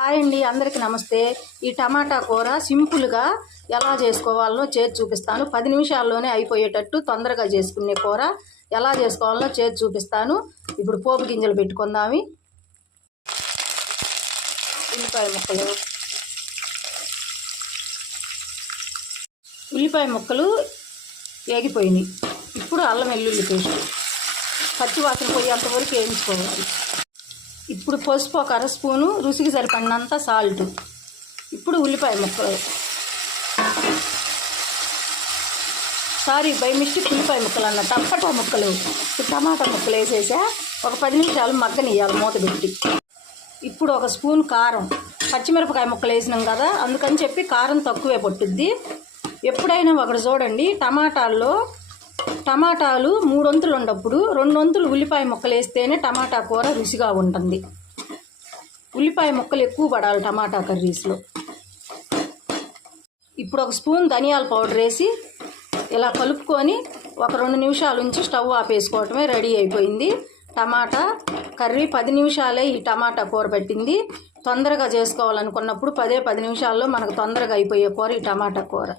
Hi అండి, అందరికీ నమస్తే. ఈ టమాటా కూర సింపుల్గా ఎలా చేసుకోవాలో చేసి చూపిస్తాను. 10 నిమిషాల్లోనే అయిపోయేటట్టు తొందరగా చేసుకునే కూర ఎలా చేసుకోవాలో చేసి చూపిస్తాను. ఇప్పుడు పోపు గింజలు పెట్టుకుందాము. ఉల్లిపాయ ముక్కలు వేగిపోయినాయి. ఇప్పుడు అల్లం వెల్లుల్లి పేస్ట్ పచ్చివాసన పోయేంతవరకు వేయించుకోవాలి. ఇప్పుడు పసుపు ఒక అర స్పూను, రుచికి సరిపడినంత సాల్ట్. ఇప్పుడు ఉల్లిపాయ ముక్కలు, బై మిస్టేక్ ఉల్లిపాయ ముక్కలు అన్న టమాటా ముక్కలు, టమాటా ముక్కలు వేసేసా ఒక 10 నిమిషాలు మగ్గనియాలి మూత పెట్టి. ఇప్పుడు ఒక స్పూన్ కారం, పచ్చిమిరపకాయ ముక్కలు వేసినాం కదా అందుకని చెప్పి కారం తక్కువే పట్టుద్ది. ఎప్పుడైనా ఒకటి చూడండి, టమాటాలు 3 వంతులు ఉన్నప్పుడు 2 వంతులు ఉల్లిపాయ ముక్కలు వేస్తేనే టమాటా కూర రుచిగా ఉంటుంది. ఉల్లిపాయ ముక్కలు ఎక్కువ పడాలి టమాటా కర్రీస్లో. ఇప్పుడు ఒక స్పూన్ ధనియాల పౌడర్ వేసి ఇలా కలుపుకొని ఒక 2 నిమిషాల నుంచి స్టవ్ ఆపేసుకోవటమే రెడీ అయిపోయింది. టమాటా కర్రీ 10 నిమిషాలే ఈ టమాటా కూర పెట్టింది. తొందరగా చేసుకోవాలనుకున్నప్పుడు 10 నిమిషాల్లో మనకు తొందరగా అయిపోయే కూర ఈ టమాటా కూర.